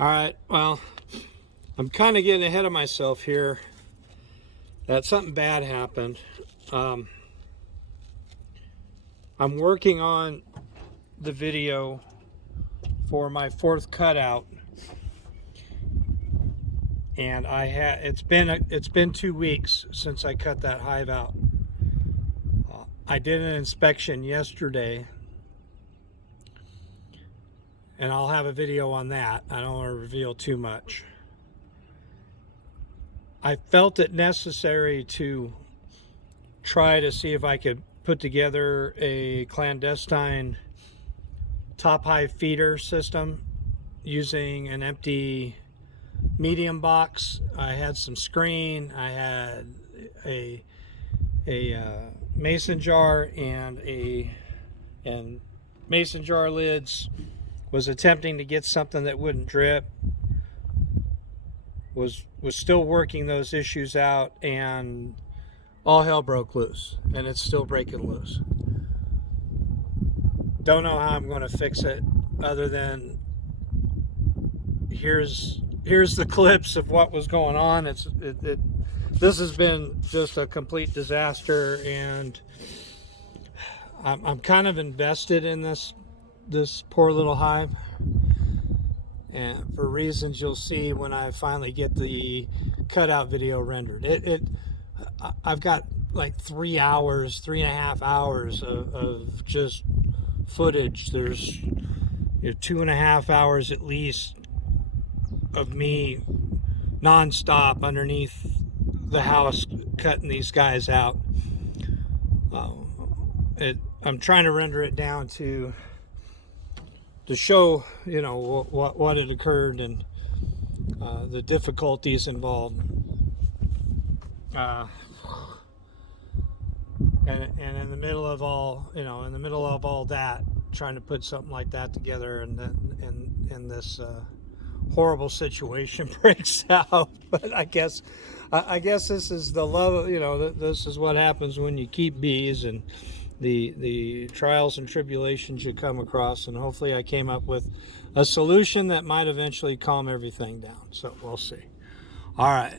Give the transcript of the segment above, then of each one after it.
All right, well, I'm kind of getting ahead of myself here. That something bad happened. I'm working on the video for my fourth cutout, and it's been 2 weeks since I cut that hive out. I did an inspection yesterday, and I'll have a video on that. I don't want to reveal too much. I felt it necessary to try to see if I could put together a clandestine top hive feeder system using an empty medium box. I had some screen, I had a mason jar and mason jar lids. Was attempting to get something that wouldn't drip. Was still working those issues out, and all hell broke loose, and it's still breaking loose. Don't know how I'm going to fix it, other than here's the clips of what was going on. This has been just a complete disaster, and I'm kind of invested in this poor little hive, and for reasons you'll see when I finally get the cutout video rendered. I've got like 3.5 hours of just footage. There's 2.5 hours at least of me non-stop underneath the house cutting these guys out. I'm trying to render it down to show what had occurred and the difficulties involved. And in the middle of all that, trying to put something like that together, and then this horrible situation breaks out. But I guess this is the love. This is what happens when you keep bees, and the trials and tribulations you come across. And hopefully, I came up with a solution that might eventually calm everything down. So we'll see. All right.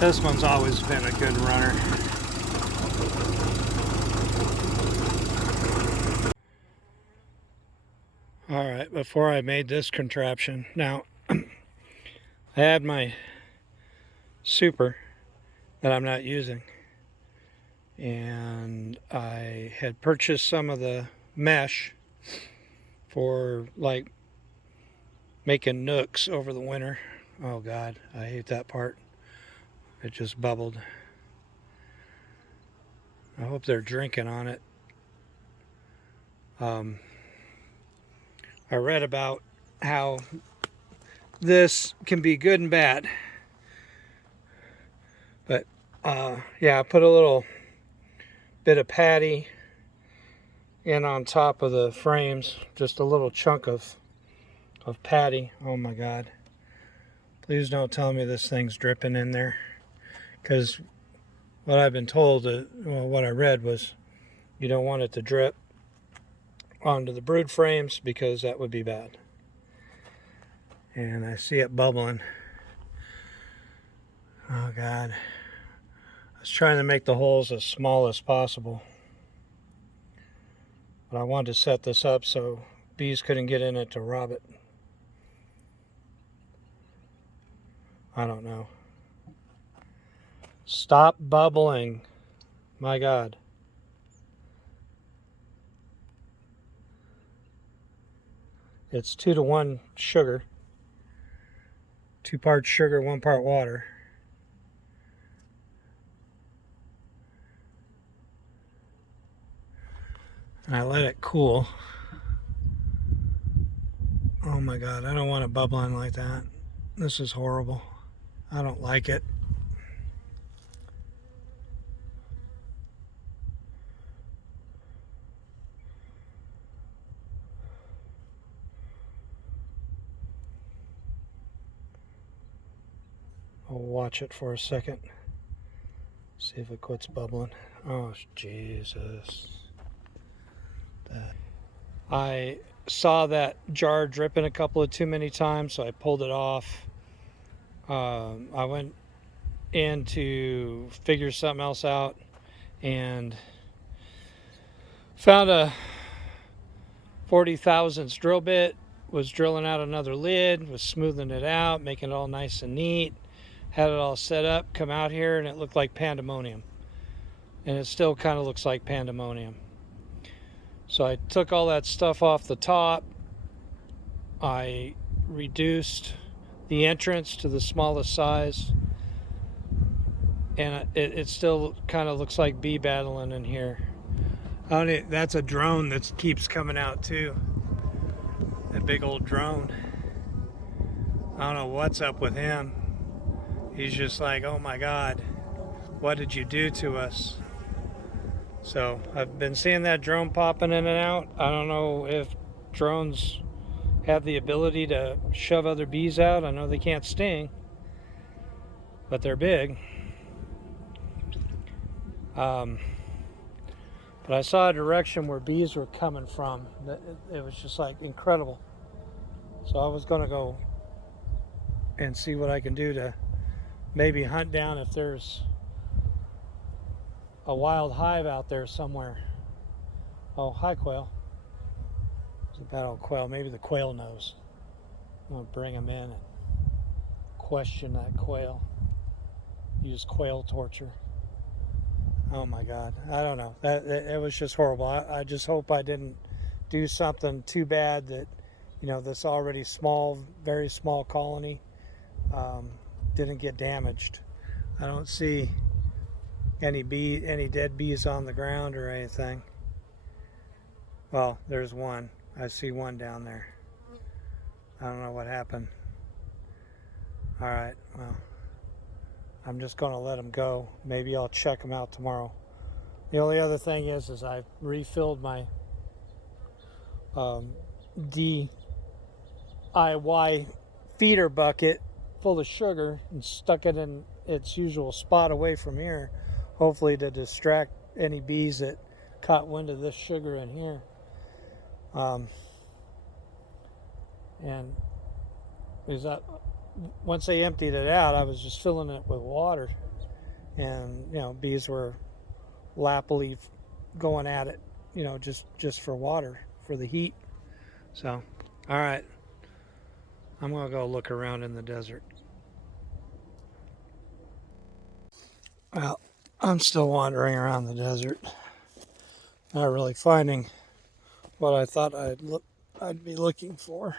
This one's always been a good runner. All right, before I made this contraption, now I had my super that I'm not using, and I had purchased some of the mesh for like making nooks over the winter. Oh God, I hate that part. It just bubbled. I hope they're drinking on it. I read about how this can be good and bad. But yeah, I put a little bit of patty in on top of the frames. Just a little chunk of patty. Oh my God. Please don't tell me this thing's dripping in there. Because what I've been told, what I read was you don't want it to drip onto the brood frames because that would be bad. And I see it bubbling. Oh God. I was trying to make the holes as small as possible. But I wanted to set this up so bees couldn't get in it to rob it. I don't know. Stop bubbling. My God. It's 2-to-1 sugar. 2 parts sugar, 1 part water. And I let it cool. Oh my God, I don't want it bubbling like that. This is horrible. I don't like it. I'll watch it for a second. See if it quits bubbling. Oh, Jesus. I saw that jar dripping a couple of too many times, so I pulled it off. I went in to figure something else out and found a 40 thousandths drill bit, was drilling out another lid, was smoothing it out, making it all nice and neat, had it all set up, come out here, and it looked like pandemonium. And it still kind of looks like pandemonium. So I took all that stuff off the top. I reduced the entrance to the smallest size. And it still kind of looks like bee battling in here. That's a drone that keeps coming out too. That big old drone. I don't know what's up with him. He's just like, oh my God, what did you do to us? So I've been seeing that drone popping in and out. I don't know if drones have the ability to shove other bees out. I know they can't sting, but they're big. But I saw a direction where bees were coming from. It was just like incredible. So I was going to go and see what I can do to maybe hunt down if there's a wild hive out there somewhere. Oh, hi, quail. It's a bad old quail. Maybe the quail knows. I'm going to bring him in and question that quail. Use quail torture. Oh my God, I don't know. It was just horrible. I just hope I didn't do something too bad that, this already small, very small colony didn't get damaged. I don't see any dead bees on the ground or anything. Well, there's one. I see one down there. I don't know what happened. All right, well, I'm just going to let them go. Maybe I'll check them out tomorrow. The only other thing is I've refilled my DIY feeder bucket full of sugar and stuck it in its usual spot away from here, hopefully to distract any bees that caught wind of this sugar in here. And is that once they emptied it out, I was just filling it with water, and bees were lappily going at it, just for water, for the heat. So, all right, I'm gonna go look around in the desert. Well, I'm still wandering around the desert, not really finding what I thought I'd be looking for.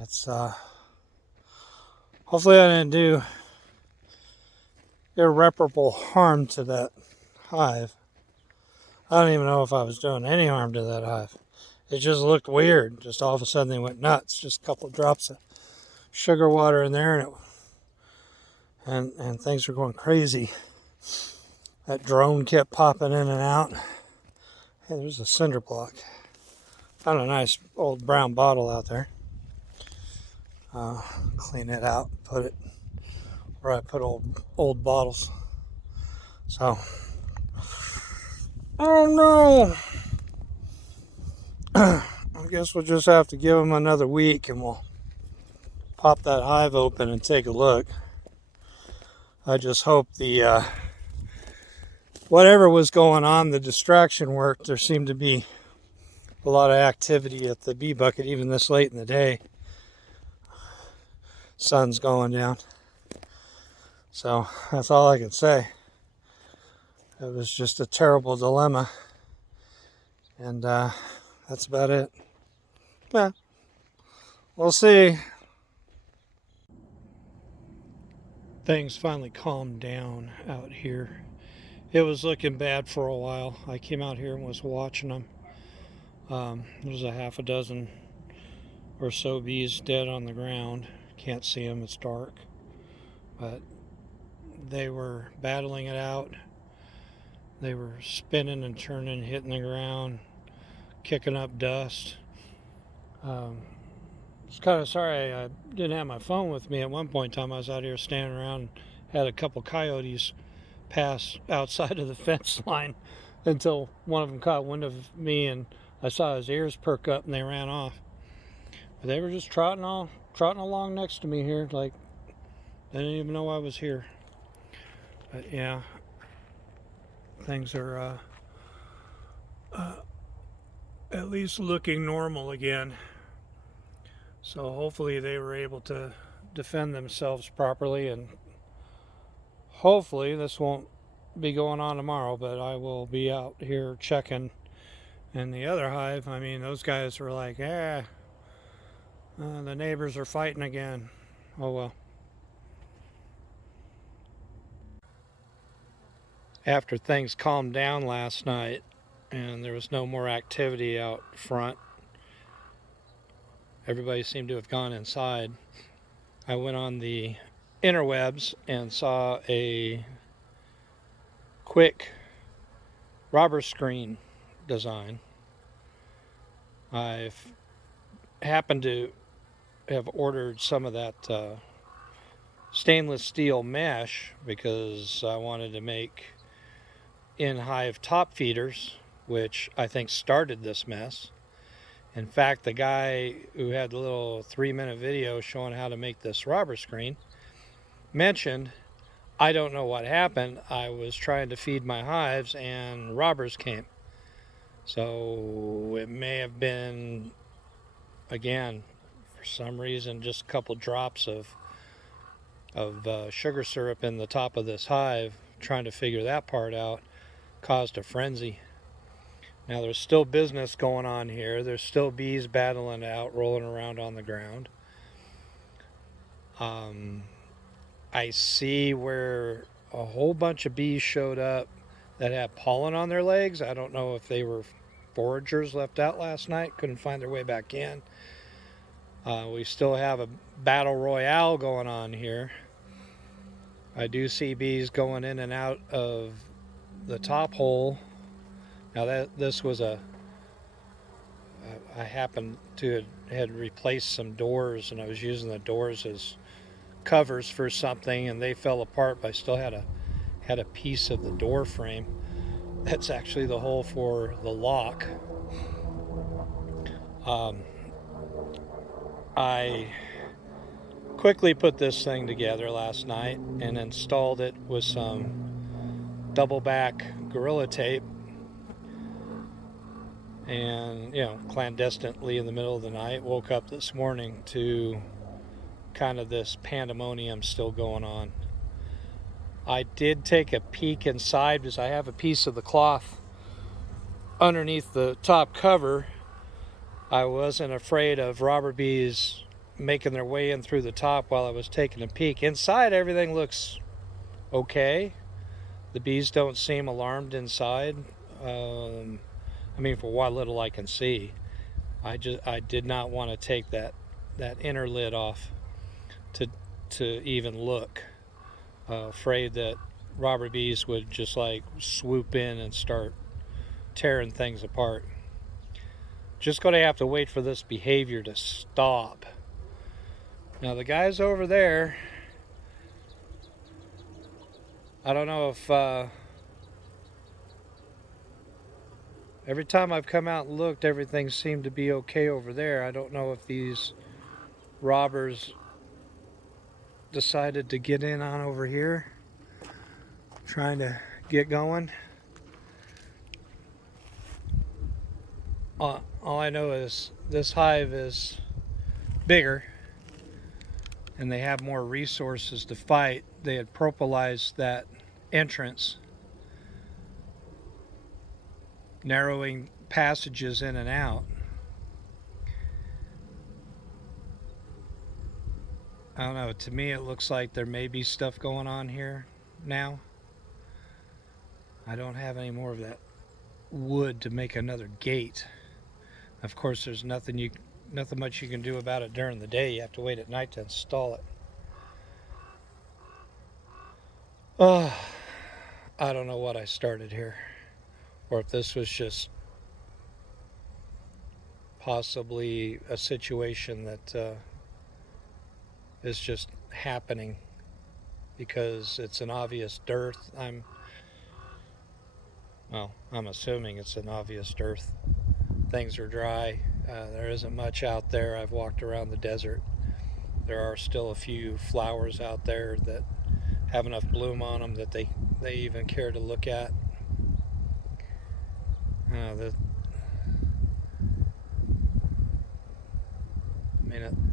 It's hopefully I didn't do irreparable harm to that hive. I don't even know if I was doing any harm to that hive. It just looked weird. Just all of a sudden they went nuts. Just a couple of drops of sugar water in there, and things were going crazy. That drone kept popping in and out. Hey, there's a cinder block. Found a nice old brown bottle out there. Clean it out, put it where I put old bottles. So, oh no! I guess we'll just have to give them another week, and we'll pop that hive open and take a look. I just hope the whatever was going on, the distraction worked. There seemed to be a lot of activity at the bee bucket, even this late in the day. Sun's going down. So that's all I can say. It was just a terrible dilemma. And that's about it. Yeah, we'll see. Things finally calmed down out here. It was looking bad for a while. I came out here and was watching them. There's a half a dozen or so bees dead on the ground. Can't see them, it's dark. But they were battling it out. They were spinning and turning, hitting the ground, kicking up dust. I was kind of sorry I didn't have my phone with me. At one point in time, I was out here standing around and had a couple coyotes pass outside of the fence line until one of them caught wind of me and I saw his ears perk up and they ran off. But they were just trotting along next to me here, like they didn't even know I was here. But yeah, things are at least looking normal again. So hopefully they were able to defend themselves properly, and hopefully this won't be going on tomorrow, but I will be out here checking. And the other hive, I mean, those guys were like, the neighbors are fighting again. Oh well. After things calmed down last night and there was no more activity out front, everybody seemed to have gone inside. I went on the interwebs and saw a quick robber screen design. I've happened to have ordered some of that stainless steel mesh because I wanted to make in-hive top feeders, which I think started this mess. In fact, the guy who had the little 3-minute video showing how to make this robber screen mentioned, I don't know what happened, I was trying to feed my hives and robbers came. So it may have been, again, for some reason, just a couple drops of sugar syrup in the top of this hive. Trying to figure that part out caused a frenzy. Now there's still business going on here. There's still bees battling it out, rolling around on the ground. I see where a whole bunch of bees showed up that had pollen on their legs. I don't know if they were foragers left out last night, couldn't find their way back in. We still have a battle royale going on here. I do see bees going in and out of the top hole. Now this was I happened to had replaced some doors and I was using the doors as covers for something and they fell apart, but I still had a piece of the door frame. That's actually the hole for the lock. I quickly put this thing together last night and installed it with some double back Gorilla Tape, and clandestinely in the middle of the night woke up this morning to kind of this pandemonium still going on. I did take a peek inside because I have a piece of the cloth underneath the top cover. I wasn't afraid of robber bees making their way in through the top while I was taking a peek. Inside, everything looks okay. The bees don't seem alarmed inside. I mean, for what little I can see. I did not want to take that inner lid off to even look. Afraid that robber bees would just like swoop in and start tearing things apart. Just going to have to wait for this behavior to stop. Now the guys over there, I don't know if every time I've come out and looked, everything seemed to be okay over there. I don't know if these robbers decided to get in on over here, trying to get going. All I know is this hive is bigger and they have more resources to fight they had propolized that entrance, narrowing passages in and out. I don't know, to me it looks like there may be stuff going on here now. I don't have any more of that wood to make another gate. Of course, there's nothing much you can do about it during the day. You have to wait at night to install it. Oh, I don't know what I started here, or if this was just possibly a situation that is just happening because it's an obvious dearth. I'm assuming it's an obvious dearth. Things are dry. There isn't much out there. I've walked around the desert. There are still a few flowers out there that have enough bloom on them that they even care to look at.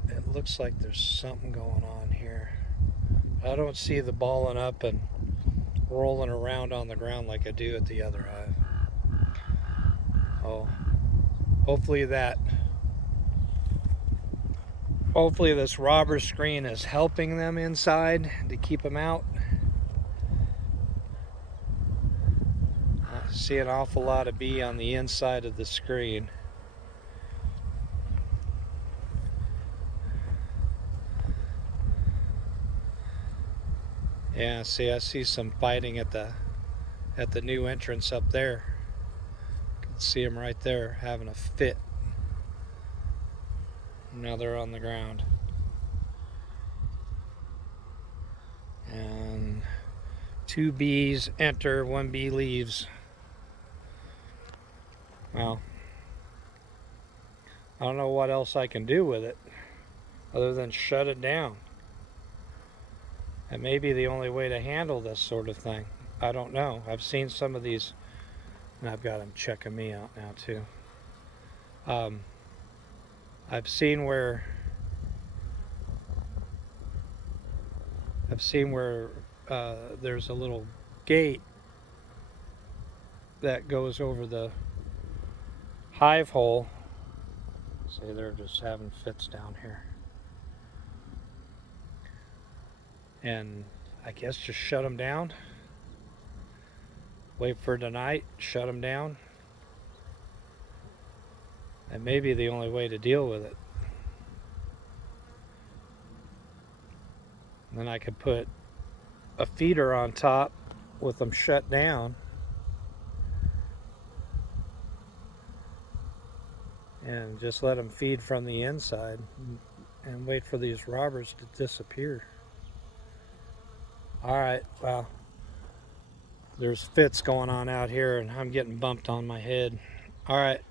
It looks like there's something going on here. I don't see the balling up and rolling around on the ground like I do at the other hive. Oh, hopefully this robber screen is helping them inside to keep them out. I see an awful lot of bee on the inside of the screen. Yeah, see, I see some fighting at the new entrance up there. You can see them right there having a fit. Now they're on the ground. And 2 bees enter, 1 bee leaves. Well, I don't know what else I can do with it other than shut it down. That may be the only way to handle this sort of thing. I don't know. I've seen some of these, and I've got them checking me out now too. I've seen where there's a little gate that goes over the hive hole. See, they're just having fits down here. And I guess just shut them down. Wait for tonight, shut them down. That may be the only way to deal with it. And then I could put a feeder on top with them shut down. And just let them feed from the inside and wait for these robbers to disappear. Alright, well, there's fits going on out here and I'm getting bumped on my head. Alright.